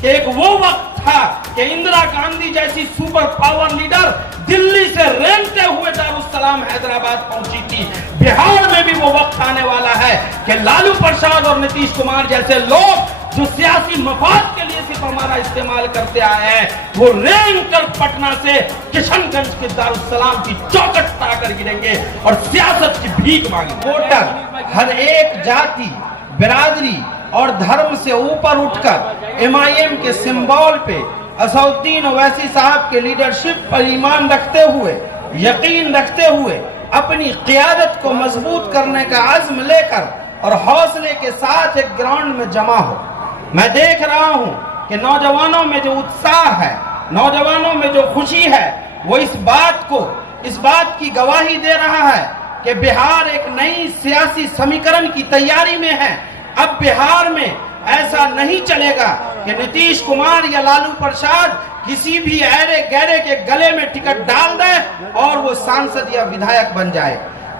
कि एक वो वक्त था कि इंदिरा गांधी जैसी सुपर पावर लीडर दिल्ली से रेंगते हुए दारुस्सलाम हैदराबाद पहुंची थी। बिहार में भी वो वक्त आने वाला है कि लालू प्रसाद और नीतीश कुमार जैसे लोग जो सियासी मफाद के लिए सिर्फ हमारा इस्तेमाल करते आए हैं, वो रेंग कर पटना से किशनगंज के दारुस्सलाम की चौखट पर आकर गिरेंगे और सियासत की भीख मांगेंगे। वोटर हर एक जाति, बिरादरी और धर्म से ऊपर उठकर MIM के सिंबल पे असदुद्दीन ओवैसी साहब के लीडरशिप पर ईमान रखते हुए, यकीन रखते हुए अपनी क़ियादत को मजबूत करने का अज़्म लेकर और हौसले के साथ एक ग्राउंड में जमा हो। मैं देख रहा हूं कि नौजवानों में जो उत्साह है, नौजवानों में जो खुशी है, वो इस बात की गवाही दे रहा है कि बिहार एक नई सियासी समीकरण की तैयारी में है। अब बिहार में ऐसा नहीं चलेगा कि नीतीश कुमार या लालू प्रसाद किसी भी ऐरे गैरे के गले में टिकट डाल दे और वो सांसद या विधायक बन जाए।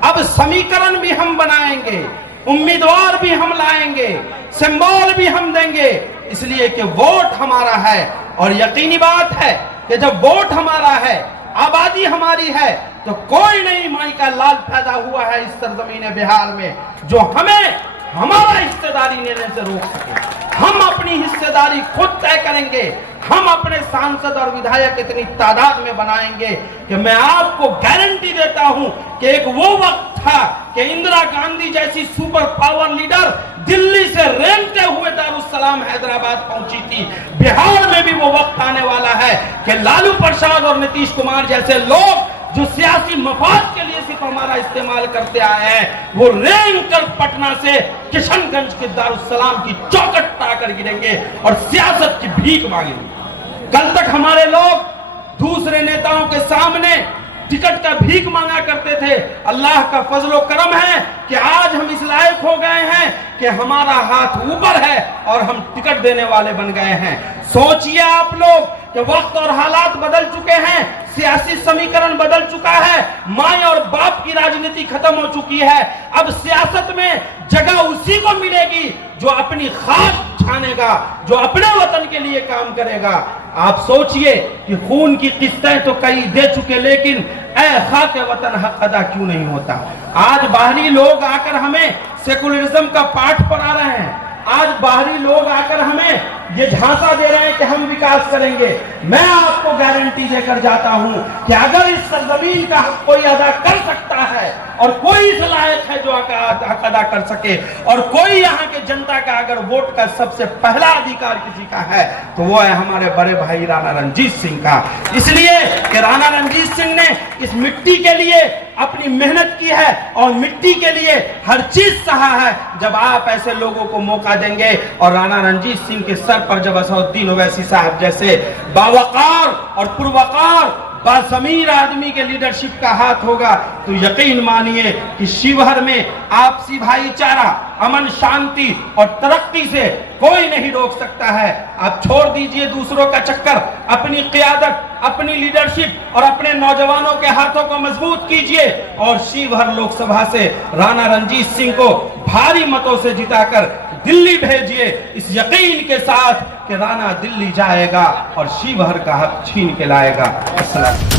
अब समीकरण भी हम बनाएंगे, उम्मीदवार भी हम लाएंगे, सिंबल भी हम देंगे, इसलिए कि वोट हमारा है। और यकीनी बात है कि जब वोट हमारा है, आबादी हमारी है, तो कोई नहीं माई का लाल पैदा हुआ है इस सरजमीन बिहार में जो हमें हमारा हिस्सेदारी लेने से रोक सके। हम अपनी हिस्सेदारी खुद तय करेंगे। हम अपने सांसद और विधायक इतनी तादाद में बनाएंगे कि मैं आपको गारंटी देता हूं कि एक वो वक्त था कि इंदिरा गांधी जैसी सुपर पावर लीडर दिल्ली से रेंगते हुए दारुस्सलाम हैदराबाद पहुंची थी। बिहार में भी वो वक्त आने वाला है कि लालू प्रसाद और नीतीश कुमार जैसे लोग जो सियासी मफाद के लिए सिर्फ हमारा इस्तेमाल करते आए हैं, वो रेंग कर पटना से किशनगंज के दारुस्सलाम की चौखट पर आकर गिरेंगे और सियासत की भीख मांगेंगे। कल तक हमारे लोग दूसरे नेताओं के सामने टिकट का भीख मांगा करते थे। अल्लाह का फजलो करम है कि आज हम इस लायक हो गए हैं कि हमारा हाथ ऊपर है और हम टिकट देने वाले बन गए हैं। सोचिए आप लोग कि वक्त और हालात बदल चुके हैं, सियासी समीकरण बदल चुका है, माँ और बाप की राजनीति खत्म हो चुकी है। अब सियासत में जगह उसी को मिलेगी जो अपनी खाक छानेगा, जो अपने वतन के लिए काम करेगा। आप सोचिए कि खून की किस्तें तो कई दे चुके, लेकिन ऐ खाके वतन हक अदा क्यों नहीं होता। आज बाहरी लोग आकर हमें सेकुलरिज्म का पाठ पढ़ा रहे हैं। आज बाहरी लोग आकर हमें ये झांसा दे रहे हैं कि हम विकास करेंगे। मैं आपको गारंटी देकर जाता हूं कि अगर इस सरजमीन का हक कोई अदा कर सकता है और कोई इस लायक है जो हक अदा कर सके, और कोई यहाँ के जनता का अगर वोट का सबसे पहला अधिकार किसी का है, तो वो है हमारे बड़े भाई राणा रणजीत सिंह का। इसलिए कि राणा रणजीत सिंह ने इस मिट्टी के लिए अपनी मेहनत की है और मिट्टी के लिए हर चीज सहा है। जब आप ऐसे लोगों को मौका देंगे और राणा रणजीत सिंह के सर पर जब असदुद्दीन ओवैसी साहब जैसे बावकार और पुरवकार बाज़मीर आदमी के लीडरशिप का हाथ होगा, तो यकीन मानिए कि शिवहर में आपसी भाईचारा, अमन, शांति और तरक्की से कोई नहीं रोक सकता है। आप छोड़ दीजिए दूसरों का चक्कर, अपनी क़ियादत, अपनी लीडरशिप और अपने नौजवानों के हाथों को मजबूत कीजिए और शिवहर लोकसभा से राणा रणजीत सिंह को भारी मतों से जिताकर दिल्ली भेजिए, इस यकीन के साथ कि राणा दिल्ली जाएगा और शिवहर का हक छीन के लाएगा। अस्सलाम।